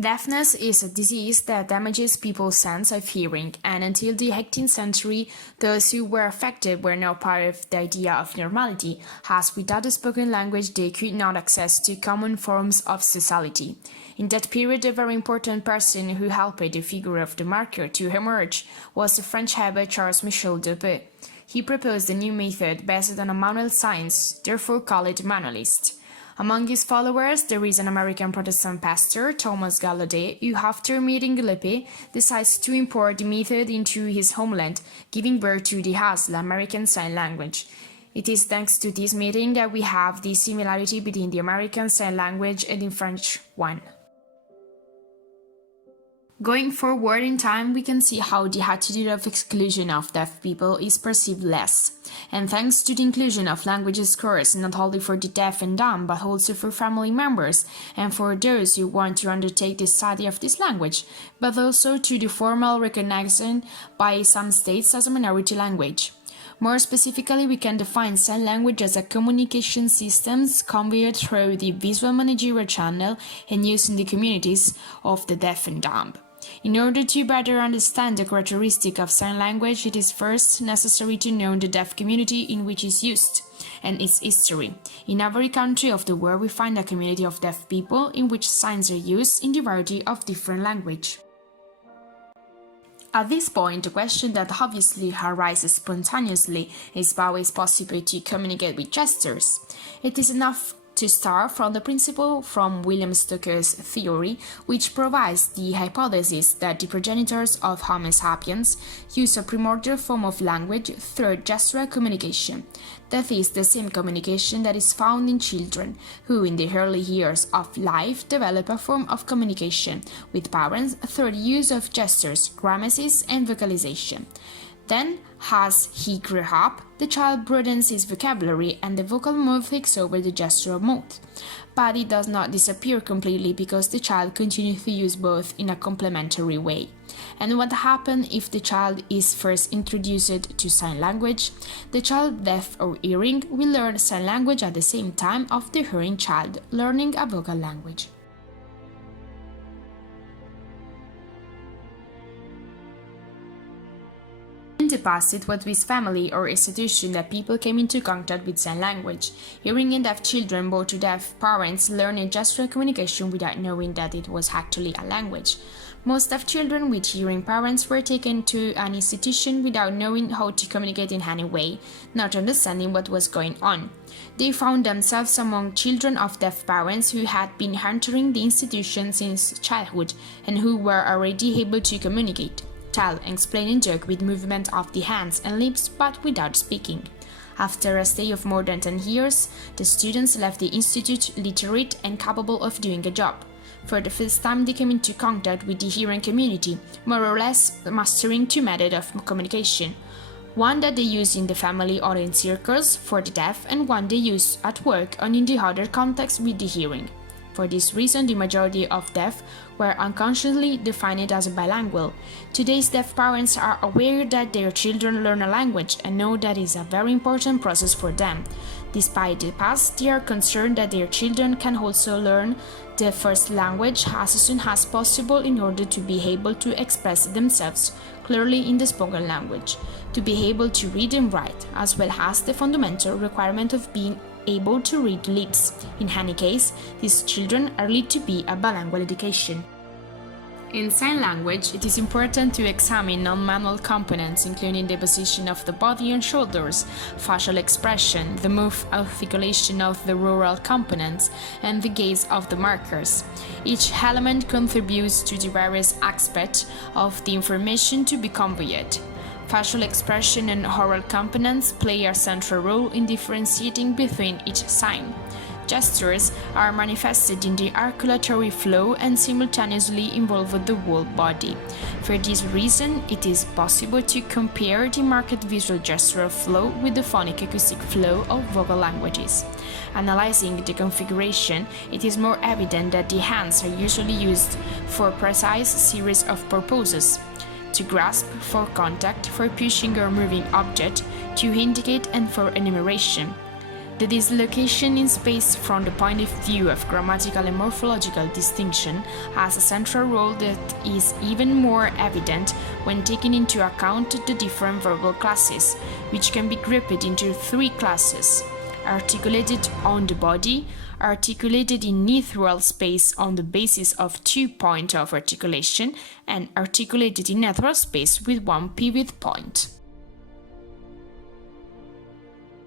Deafness is a disease that damages people's sense of hearing, and until the 18th century, those who were affected were not part of the idea of normality, as without a spoken language they could not access to common forms of sociality. In that period, a very important person who helped the figure of the marker to emerge was the French abbot Charles Michel de Peu. He proposed a new method based on a manual science, therefore called it manualist. Among his followers, there is an American Protestant pastor, Thomas Gallaudet, who, after meeting Lepe, decides to import the method into his homeland, giving birth to the HASL, American Sign Language. It is thanks to this meeting that we have the similarity between the American Sign Language and the French one. Going forward in time, we can see how the attitude of exclusion of deaf people is perceived less. And thanks to the inclusion of languages course, not only for the deaf and dumb, but also for family members and for those who want to undertake the study of this language, but also to the formal recognition by some states as a minority language. More specifically, we can define sign language as a communication system conveyed through the visual managerial channel and used in the communities of the deaf and dumb. In order to better understand the characteristic of sign language, it is first necessary to know the deaf community in which it is used and its history. In every country of the world, we find a community of deaf people in which signs are used in the variety of different language. At this point, the question that obviously arises spontaneously is how it is possible to communicate with gestures. It is enough to start from the principle from William Stoker's theory, which provides the hypothesis that the progenitors of Homo sapiens use a primordial form of language through gestural communication. That is the same communication that is found in children, who in the early years of life develop a form of communication with parents through the use of gestures, grimaces, and vocalization. Then, as he grew up, the child broadens his vocabulary and the vocal mode takes over the gestural mode. But it does not disappear completely because the child continues to use both in a complementary way. And what happens if the child is first introduced to sign language? The child deaf or hearing will learn sign language at the same time of the hearing child learning a vocal language. In the past, it was with family or institution that people came into contact with sign language. Hearing and deaf children, both to deaf parents, learned gestural communication without knowing that it was actually a language. Most deaf children with hearing parents were taken to an institution without knowing how to communicate in any way, not understanding what was going on. They found themselves among children of deaf parents who had been entering the institution since childhood and who were already able to communicate, tell, explain and joke with movement of the hands and lips but without speaking. After a stay of more than 10 years, the students left the institute literate and capable of doing a job. For the first time they came into contact with the hearing community, more or less mastering two methods of communication. One that they use in the family or in circles for the deaf, and one they use at work and in the other context with the hearing. For this reason, the majority of deaf were unconsciously defined as bilingual. Today's deaf parents are aware that their children learn a language and know that it is a very important process for them. Despite the past, they are concerned that their children can also learn the first language as soon as possible in order to be able to express themselves clearly in the spoken language, to be able to read and write, as well as the fundamental requirement of being able to read lips. In any case, these children are led to be a bilingual education. In sign language, it is important to examine non-manual components, including the position of the body and shoulders, facial expression, the move articulation of the oral components, and the gaze of the markers. Each element contributes to the various aspects of the information to be conveyed. Facial expression and oral components play a central role in differentiating between each sign. Gestures are manifested in the articulatory flow and simultaneously involve the whole body. For this reason, it is possible to compare the marked visual gestural flow with the phonic acoustic flow of vocal languages. Analyzing the configuration, it is more evident that the hands are usually used for a precise series of purposes: to grasp, for contact, for pushing or moving object, to indicate and for enumeration. The dislocation in space from the point of view of grammatical and morphological distinction has a central role that is even more evident when taking into account the different verbal classes, which can be grouped into three classes: articulated on the body, articulated in neutral space on the basis of 2 points of articulation, and articulated in neutral space with one pivot point.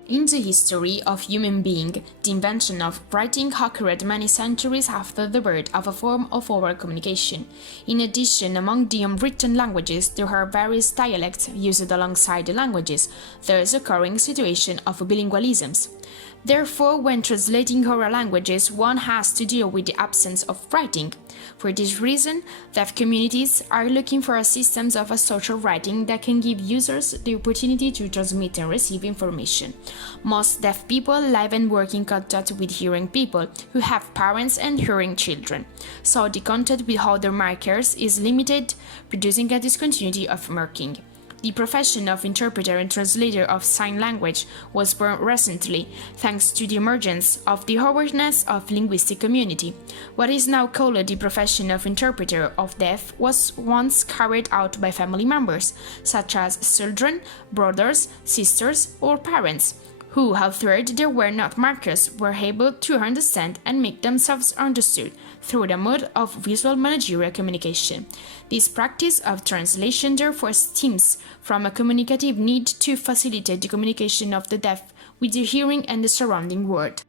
In the history of human being, the invention of writing occurred many centuries after the birth of a form of oral communication. In addition, among the unwritten languages, there are various dialects used alongside the languages, thus occurring situation of bilingualisms. Therefore, when translating oral languages, one has to deal with the absence of writing. For this reason, deaf communities are looking for systems of a social writing that can give users the opportunity to transmit and receive information. Most deaf people live and work in contact with hearing people who have parents and hearing children, so the contact with other markers is limited, producing a discontinuity of marking. The profession of interpreter and translator of sign language was born recently, thanks to the emergence of the awareness of linguistic community. What is now called the profession of interpreter of deaf was once carried out by family members, such as children, brothers, sisters, or parents, who, although there were not markers, were able to understand and make themselves understood through the mode of visual managerial communication. This practice of translation therefore stems from a communicative need to facilitate the communication of the deaf with the hearing and the surrounding world.